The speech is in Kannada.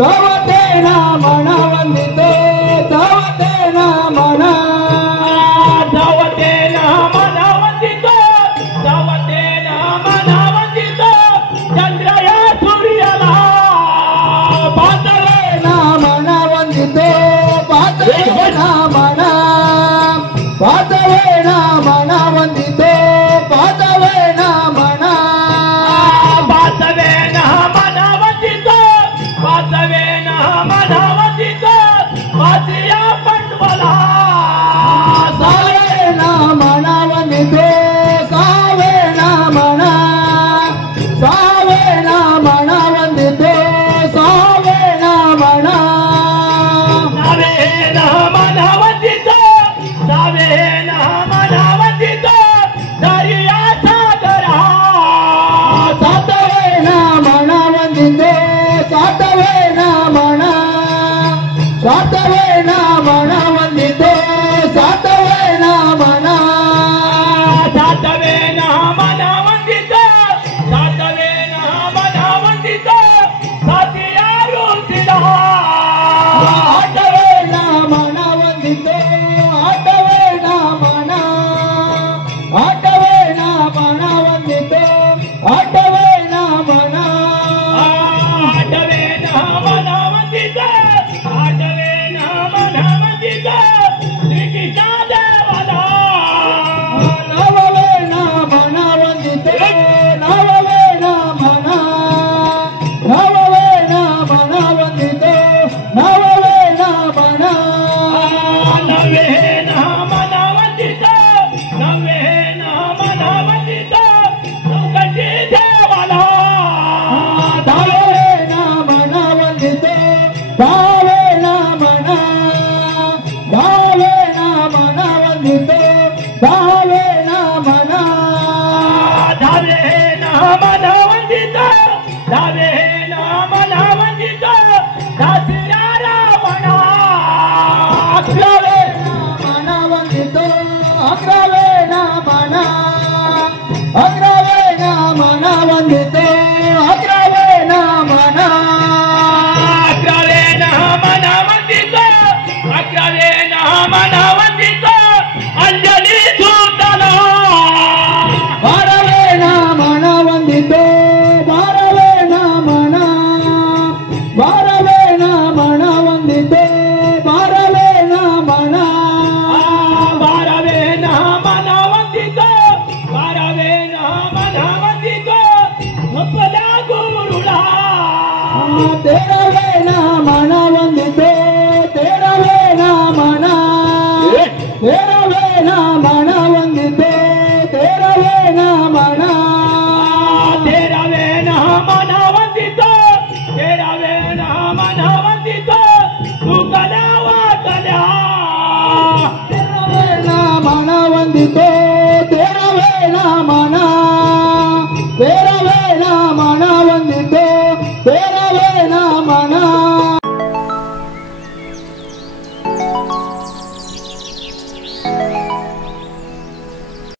ದಾವತೇನ ಮನ ವಂದಿತು ದಾವತೇನ ಮನ ದಾವತೇನ ಮನ ವಂದಿತು ದಾವತೇನ ಮನ ವಂದಿತು ಚಂದ್ರಯ ಸೂರ್ಯಲ ಪಾತವೇನ ಮನ ವಂದಿತು ಪಾತವೇನ ಮನ ಪಾತವೇನ ಮನ ವಂದಿತು ಪಾತವೇನ ಮನ ಪಾತವೇನ ಮನ ವಂದಿತು ಪಾತವೇನ ಮನ ವಂದಿತು ಪಾತಿಯ ಪಂಡ್ವಲ ಸಾವೇನ ಮನ ವಂದಿತು ಸಾವೇನ ಮನ ಸಾವೇನ ಮನ ವಂದಿತು ಸಾವೇನ ಮನ ನಾವೇನ ಮನ ವಂದಿತು ನಾವೇನ ಮನ ವಂದಿತು ದರಿಯ ಸಾಗರ ಸಾತವೇನ ಮನ ವಂದಿತು ಸಾತವೇನ ಮನ ಸಾತವೇನ ಮನ ವಂದಿತು ಸಾತವೇನ ಮನ ಸಾತವೇನ ಮನ ವಂದಿತು ಸಾತವೇನ ಮನ ವಂದಿತು ಸಾತಿಯಾರು ಸಿದ ಆಟವೇನ ಮನ ವಂದಿತು ಆಟವೇನ ಮನ ಆಟವೇನ ಮನ ವಂದಿತು ಆಟವೇನ ಮನ ಆಟವೇನ ಮನ ವಂದಿತು ಆಟವೇನ ಮನ ವಂದಿತು ಶ್ರೀಕೃಷ್ಣ ದೇವನ ನವವೇನ ಮನ ವಂದಿತು ನವವೇನ ಮನ ನವವೇನ ಮನ ವಂದಿತು ನವವೇನ ಮನ ನವೇನ ಮನ ವಂದಿತು ನವೇನ ಮನ ವಂದಿತು ಸೌಗಂಧಿ ದೇವನ ತಾವೇನ ಮನ ವಂದಿತು ತಾವೇನ ಮನ ತಾವೇನ ಮನ ವಂದಿತು ತಾವೇನ ಮನ ದಾವೇನ ಮನ ವಂದಿತು ದಾವೇನ ಮನ ವಂದಿತು ದಾಸಿಯ ರಾವಣ ಅಗ್ರವೇನ ಮನ ವಂದಿತು ಅಗ್ರವೇನ ಮನ ಅಗ್ರವೇನ ಮನ ವಂದಿತು ಅಗ್ರವೇನ ಮನ ಅಗ್ರವೇನ ಮನ ವಂದಿತು ಅಗ್ರವೇನ ಮನ ವಂದಿತು ಅಂಜಲಿ ಸೂತನ ಭಾರವೇನ ಮನ ವಂದಿತು ಭಾರವೇನ ಮನ ಭಾರವೇನ ಮನ ವಂದಿತು ಭಾರವೇನ ಮನ ಭಾರವೇನ ಮನ ವಂದಿತು ಭಾರವೇನ ಮನ ವಂದಿತು ಒಪ್ಪದ ಗುರುಳ ತೇರವೇನ ಮನ ವಂದಿತು ತೇರವೇನ ಮನ ತೇರವೇನ ಮನ ವಂದಿತು ತೇರವೇನ ಮನ ತೇರವೇನ ಮನ ವಂದಿತು ತೇರವೇನ ಮನ ವಂದಿತು ಸುಖದ ವಾತನ ತೇರವೇನ ಮನ ವಂದಿತು